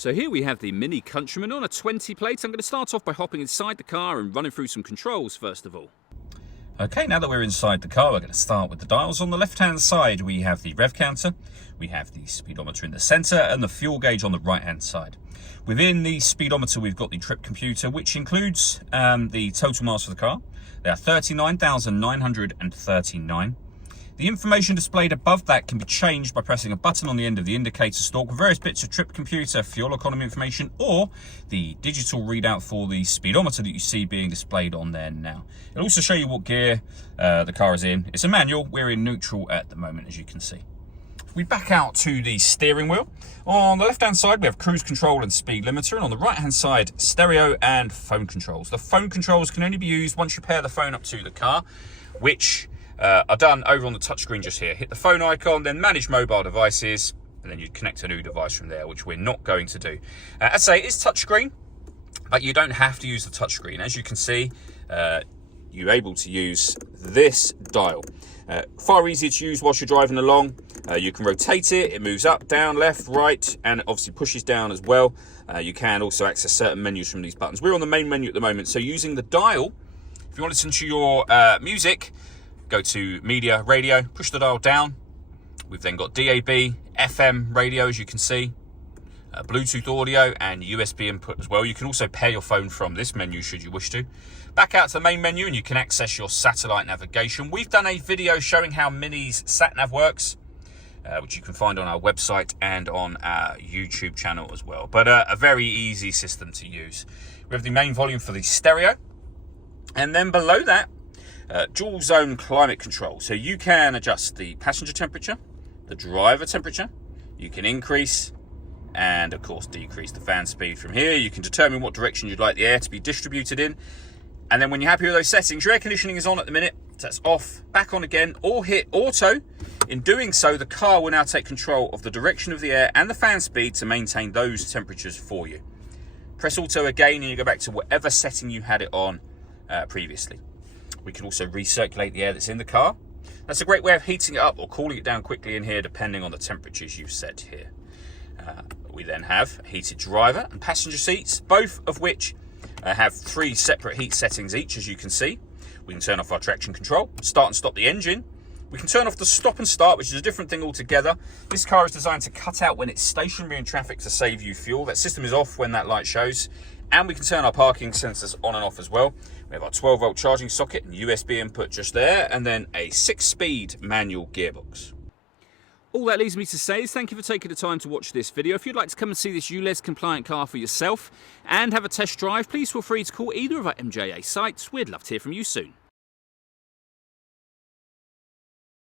So here we have the Mini Countryman on a 20 plate. I'm going to start off by hopping inside the car and running through some controls first of all. Okay, now that we're inside the car, we're going to start with the dials. On the left-hand side, we have the rev counter, we have the speedometer in the centre, and the fuel gauge on the right-hand side. Within the speedometer, we've got the trip computer, which includes the total miles for the car. They are 39,939. The information displayed above that can be changed by pressing a button on the end of the indicator stalk with various bits of trip computer, fuel economy information, or the digital readout for the speedometer that you see being displayed on there now. It'll also show you what gear the car is in. It's a manual. We're in neutral at the moment, as you can see. If we back out to the steering wheel, on the left-hand side we have cruise control and speed limiter, and on the right-hand side stereo and phone controls. The phone controls can only be used once you pair the phone up to the car, which are done over on the touchscreen just here. Hit the phone icon, then manage mobile devices, and then you connect a new device from there, which we're not going to do. As I say, it's touchscreen, but you don't have to use the touchscreen. As you can see, you're able to use this dial. Far easier to use whilst you're driving along. You can rotate it, it moves up, down, left, right, and it obviously pushes down as well. You can also access certain menus from these buttons. We're on the main menu at the moment, so using the dial, if you want to listen to your music, go to media, radio, push the dial down. We've then got DAB, FM radio, as you can see, Bluetooth audio and USB input as well. You can also pair your phone from this menu should you wish to. Back out to the main menu and you can access your satellite navigation. We've done a video showing how Mini's sat-nav works, which you can find on our website and on our YouTube channel as well. But a very easy system to use. We have the main volume for the stereo, and then below that, dual zone climate control. So you can adjust the passenger temperature, the driver temperature. You can increase and of course decrease the fan speed from here. You can determine what direction you'd like the air to be distributed in. And then when you're happy with those settings, your air conditioning is on at the minute. So that's off, back on again, or hit auto. In doing so, the car will now take control of the direction of the air and the fan speed to maintain those temperatures for you. Press auto again and you go back to whatever setting you had it on previously. We can also recirculate the air that's in the car. That's a great way of heating it up or cooling it down quickly in here, depending on the temperatures you've set here. We then have heated driver and passenger seats, both of which have 3 separate heat settings each, as you can see. We can turn off our traction control, start and stop the engine. We can turn off the stop and start, which is a different thing altogether. This car is designed to cut out when it's stationary in traffic to save you fuel. That system is off when that light shows. And we can turn our parking sensors on and off as well. We have our 12-volt charging socket and USB input just there, and then a 6-speed manual gearbox. All that leaves me to say is thank you for taking the time to watch this video. If you'd like to come and see this ULEZ compliant car for yourself and have a test drive, please feel free to call either of our MJA sites. We'd love to hear from you soon.